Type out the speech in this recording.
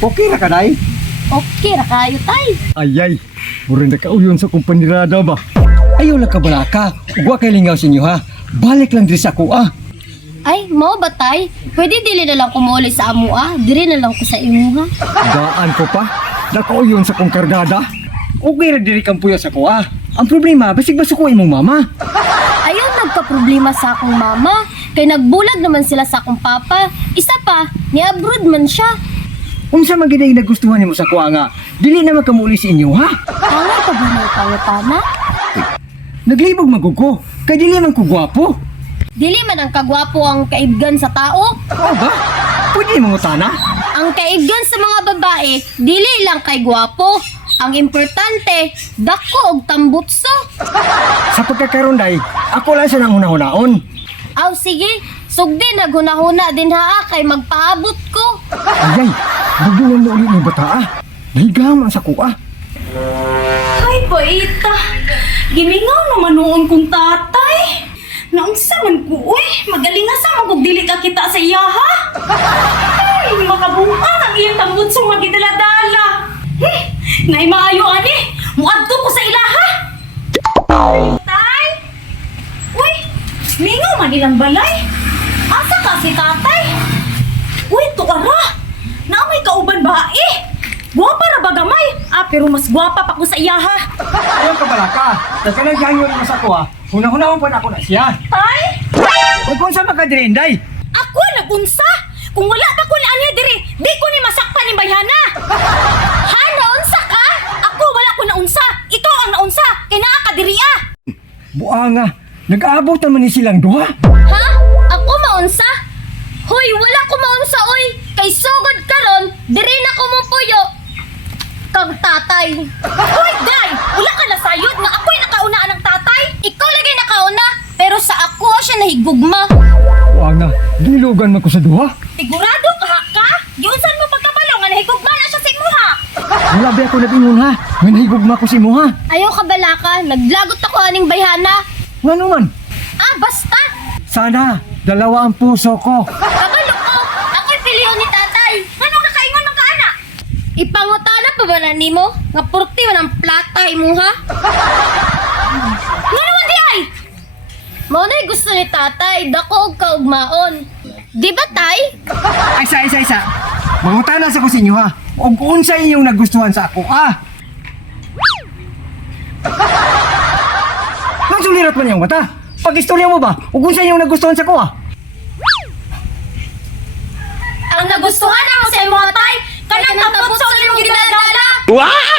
Okay ra ka, day? Okay ra kayo, tay. Ayay, mura na kauyon sa kumpanirada ba? Ayaw lang ka balaka. Huwag kay lingaw sa inyo ha. Balik lang diri sa ako Ay, mo ba, tay? Pwede dili na lang kumuli sa amo, Diri na lang ko sa imo, ha? Daan ko pa. Nakauyon sa kong kargada. Okay ra diri kang puya sa ako Ang problema, basig baso ko imong mama. Ayaw nagka-problema sa akong mama. Kay nagbulag naman sila sa akong papa. Isa pa, ni-abroad man siya. Unsa man gid ang nagustuhan nimo sa ako nga? Dili na makamuli sa inyo ha. Tanga ka ba ng pangutana? Naglibog magugo. Kay dili man ko gwapo. Dili man ang kagwapo ang kaibgan sa tao. Oo ba? Pwede mo utana? Ang kaibgan sa mga babae, dili lang kay gwapo. Ang importante, dako og tambutso. Sa pagkakaroon day, ako lang siya nang hunahon. Aw sige, sugdi naghunahuna din kay magpaabot ko. Ayay, magulang na ulit ng bata Nahigaman sa kuha. Ay, baita. Gimingaw naman noon kong tatay. Naunsa man ko, magaling nga sa magugdili ka kita sa iya, ha? Ay, makabungan ang iyong tambutsong magidala-dala. Naimaayo, ani. Muadto ko sa ila, ha? Tay? Uy, mingaw man ilang balay. Asa ka si tatay? Uy, tuara. Naamay kauban ba, Guwapa ra ba gamay? Pero mas guwapa pa ko sa iya, ha? Ayaw ka balaka. Nagkanagyan yun mo sa kuha. Hunahunahon pa na ako na siya. Tay? Huwag kung sa makadirinday. Ako nagunsa? Kung wala pa ko na anya diri, di ko ni masakpan ni bayhana. Ha, naunsa ka? Ako wala ko naunsa. Ikaw ang naunsa. Kaya naa ka diri Buanga, nag-aabot naman ni silang duha. Ha? Ako maunsa? Hoy, wala ko maunsa, oy. Kay sugod karon, diri na ko mo puyo. Kag tatay. Hoy, day! Wala ka nasayod nga ako'y nakaunaan ng tatay. Ikaw lagi nakauna, pero sa ako siya nahigugma. Buanga, gilugan man ko sa duha. Sigurado ka? Giunsan mo pagkabalo nga nahigugma na siya sa imuha. Wala ba ako nag-ingon ha? May nahigugma ko si mo ha. Ayaw ka balaka, naglagot ako aning bayhana. Nga naman, Basta. sana dalawa ang puso ko. Kabalo ko, ako'y piliho ni tatay. Anong nakaingon ng kaana? Ipangutana pa ba na nimo? Nga purti man ang plata imuha? Nga naman di ay! Mao na'y gusto ni tatay, dako og kaugmaon. Di ba tay? Ay, isa. Mangutana sa ko sa inyo ha. O kung sa inyong nagustuhan sa ako Nagsulirat man yung mata. Pag-istorya mo ba? O kung sa inyong nagustuhan sa ko Ang nagustuhan ako sa imo tay, kanang tapos sa imong gidadala. Wow!